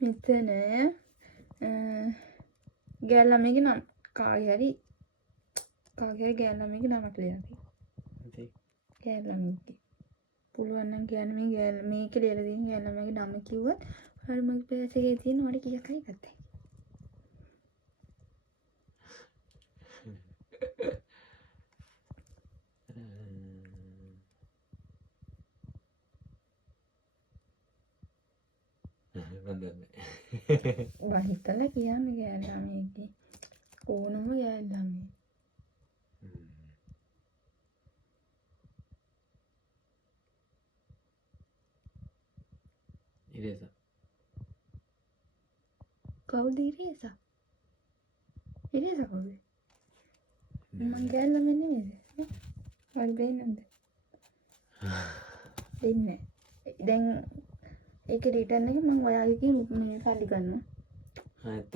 මෙතන ගෑල් ළමයිගේ නම් කාගේ හරි ගෑල් ළමයිගේ නමක් ලියලා තියෙනවා. ගෑල් ළමයිගේ. පුළුවන් නම් කියන්න මේකේ ලියලා තියෙන ගෑල් ළමයිගේ නම කිව්වොත් ඔයාලා මගේ පේජ් එකේ තියෙන ඔයාලට කීයක් හරි ගත්තා. වහිතලා කියන්න ගෑල් ළමයිගේ ඕනම ගෑල් ළමයි. ඉරේසා. කවුද ඉරේසා? ඉරේසා කවුද? මං ගෑල් ළමයි නෙමෙයිද? වල් බේනන්ද? දෙන්නේ. දැන් ඒක රිටර්න් එක මම ඔයාලගෙන් මේ සල්ලි ගන්නවා. ඇත්ත?